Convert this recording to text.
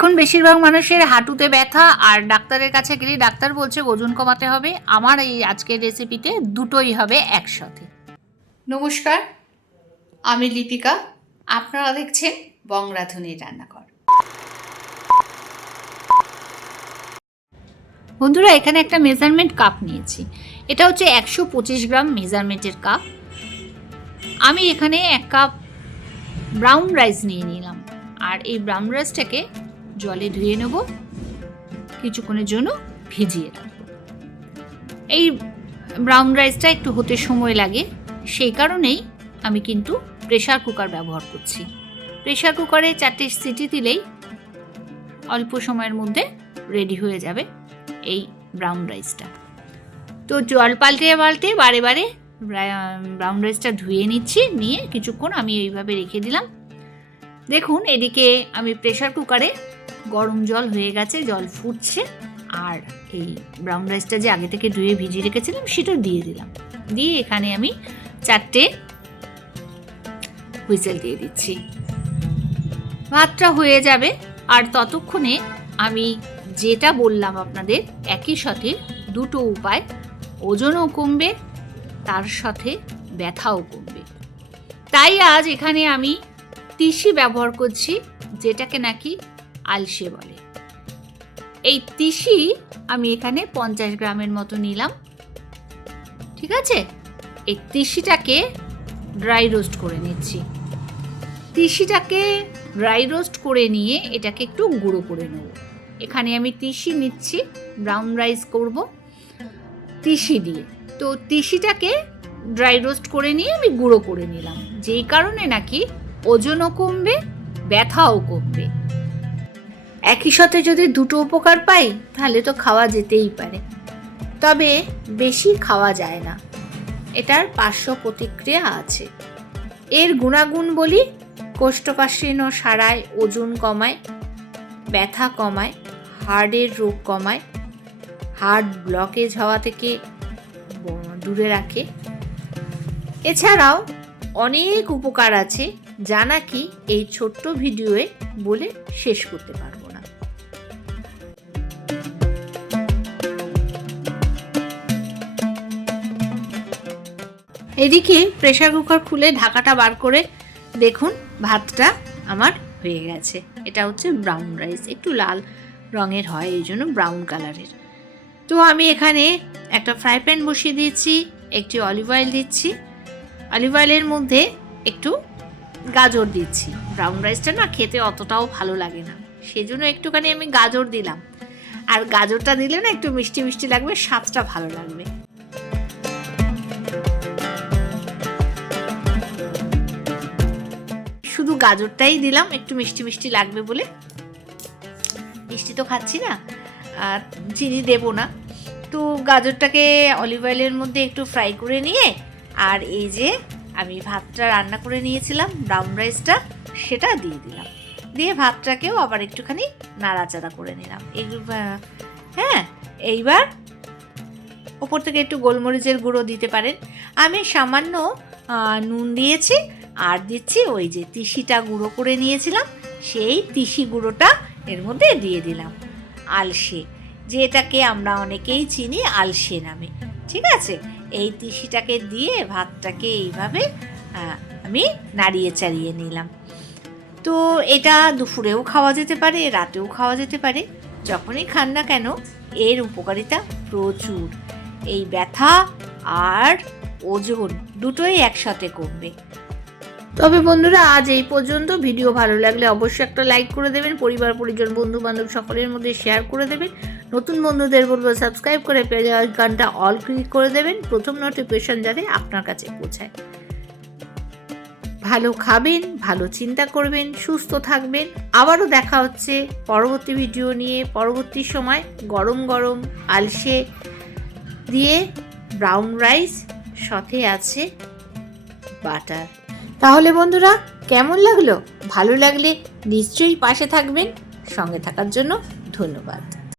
এখন বেশিরভাগ মানুষের হাঁটুতে ব্যথা আর ডাক্তারের কাছে গেলে ডাক্তার বলছে ওজন কমাতে হবে। আমার এই আজকের রেসিপিতে দুটোই হবে একসাথে। নমস্কার আমি লিপিকা। আপনারা দেখছেন বংরাধুনির রান্নাঘর। বন্ধুরা এখানে একটা মেজারমেন্ট কাপ নিয়েছি। এটা হচ্ছে একশো পঁচিশ গ্রাম মেজারমেন্টের কাপ আমি এখানে এক কাপ ব্রাউন রাইস নিয়ে নিলাম। আর এই ব্রাউন রাইসটাকে জলে ধুয়ে নেব। কিছুক্ষণের জন্য ভিজিয়ে রাখব। এই ব্রাউন রাইসটা একটু হতে সময় লাগে। সেই কারণেই আমি কিন্তু প্রেশার কুকার ব্যবহার করছি। প্রেশার কুকারে চারটে সিটি দিলেই অল্প সময়ের মধ্যে রেডি হয়ে যাবে এই ব্রাউন রাইসটা তো জল পাল্টে পাল্টে বারে বারে ব্রাউন রাইসটা ধুয়ে নিচ্ছি, নিয়ে কিছুক্ষণ আমি এইভাবে রেখে দিলাম। দেখুন, এদিকে আমি প্রেশার কুকারে গরম জল হয়ে গেছে, জল ফুটছে। আর এই ব্রাউন রাইসটা যে আগে থেকে ধুয়ে ভিজিয়ে রেখেছিলাম, সেটা দিয়ে দিলাম। দিয়ে এখানে আমি চারটে হুইসেল দিয়ে দিচ্ছি। ভাতটা হয়ে যাবে, আর ততক্ষণে আমি যেটা বললাম আপনাদের, একই সাথে দুটো উপায়। ওজনও কমবে, তার সাথে ব্যথাও কমবে। তাই আজ এখানে আমি তিসি ব্যবহার করছি, যেটাকে নাকি আলসে বলে। এই তিসি আমি এখানে পঞ্চাশ গ্রামের মতো নিলাম। ঠিক আছে? এই তিসিটাকে ড্রাই রোস্ট করে নিচ্ছি। তিসিটাকে ড্রাই রোস্ট করে নিয়ে এটাকে একটু গুঁড়ো করে নেব। এখানে আমি তিসি নিচ্ছি, ব্রাউন রাইস করব তিসি দিয়ে। তো তিসিটাকে ড্রাই রোস্ট করে নিয়ে আমি গুঁড়ো করে নিলাম। যেই কারণে নাকি ওজনও কমবে, ব্যথাও কমবে। একই সাথে যদি দুটো উপকার পাই, তাহলে তো খাওয়া যেতেই পারে। তবে বেশি খাওয়া যায় না। এটার পার্শ্ব প্রতিক্রিয়া আছে। এর গুণাগুণ বলি, কোষ্ঠকাঠিন্য সারায়, ওজন কমায়, ব্যথা কমায়, হার্টের রোগ কমায়, হার্ট ব্লকেজ হওয়া থেকে দূরে রাখে। এছাড়াও অনেক উপকার আছে, যা নাকি এই ছোট্ট ভিডিওয়ে বলে শেষ করতে পারব এদিকে প্রেশার কুকার খুলে ঢাকাটা বার করে দেখুন, ভাতটা আমার হয়ে গেছে। এটা হচ্ছে ব্রাউন রাইস একটু লাল রঙের হয়, এই জন্য ব্রাউন কালারের তো আমি এখানে একটা ফ্রাই প্যান বসিয়ে দিয়েছি, একটি অলিভ অয়েল দিচ্ছি। অলিভ অয়েলের মধ্যে একটু গাজর দিচ্ছি। ব্রাউন রাইসটা না খেতে অতটাও ভালো লাগে না। সেই জন্য একটুখানি আমি গাজর দিলাম। আর গাজরটা দিলে না একটু মিষ্টি মিষ্টি লাগবে, স্বাদটা ভালো লাগবে। গাজরটাই দিলাম, একটু মিষ্টি মিষ্টি লাগবে বলে। মিষ্টি তো খাচ্ছি না, আর চিনি দেবো না। তো গাজরটাকে অলিভ অয়েলের মধ্যে একটু ফ্রাই করে নিয়ে, আর এই যে আমি ভাতটা রান্না করে নিয়েছিলাম, ব্রাউন রাইসটা, সেটা দিয়ে দিলাম। দিয়ে ভাতটাকেও আবার একটুখানি নাড়াচাড়া করে নিলাম। এগুলো হ্যাঁ এইবার ওপর থেকে একটু গোলমরিচের গুঁড়ো দিতে পারেন। আমি সামান্য নুন দিয়েছি, আর দিচ্ছি ওই যে তিসিটা গুঁড়ো করে নিয়েছিলাম, সেই তিসি গুঁড়োটা এর মধ্যে দিয়ে দিলাম। আলসে, যেটাকে আমরা অনেকেই চিনি আলসে নামে, ঠিক আছে? এই তিসিটাকে দিয়ে ভাতটাকে এইভাবে আমি নাড়িয়ে চাড়িয়ে নিলাম। তো এটা দুপুরেও খাওয়া যেতে পারে, রাতেও খাওয়া যেতে পারে, যখনই খান না কেন, এর উপকারিতা প্রচুর। এই ব্যথা আর ওজন দুটোই একসাথে কমবে। তবে বন্ধুরা, আজ এই পর্যন্ত। ভিডিও ভালো লাগলে অবশ্যই একটা লাইক করে দেবেন, পরিবার, পরিজন বন্ধু বান্ধব সকলের মধ্যে শেয়ার করে দেবেন। নতুন বন্ধুদের বলব সাবস্ক্রাইব করে গানটা অল ক্লিক করে দেবেন, প্রথম নোটিফিকেশন যাতে আপনার কাছে পৌঁছায়। ভালো খাবেন, ভালো চিন্তা করবেন, সুস্থ থাকবেন। আবারও দেখা হচ্ছে পরবর্তী ভিডিও নিয়ে, পরবর্তী সময় গরম গরম আলসে দিয়ে ব্রাউন রাইস সাথে আছে বাটার। তাহলে বন্ধুরা, কেমন লাগল? ভালো লাগলে নিশ্চয়ই পাশে থাকবেন। সঙ্গে থাকার জন্য ধন্যবাদ।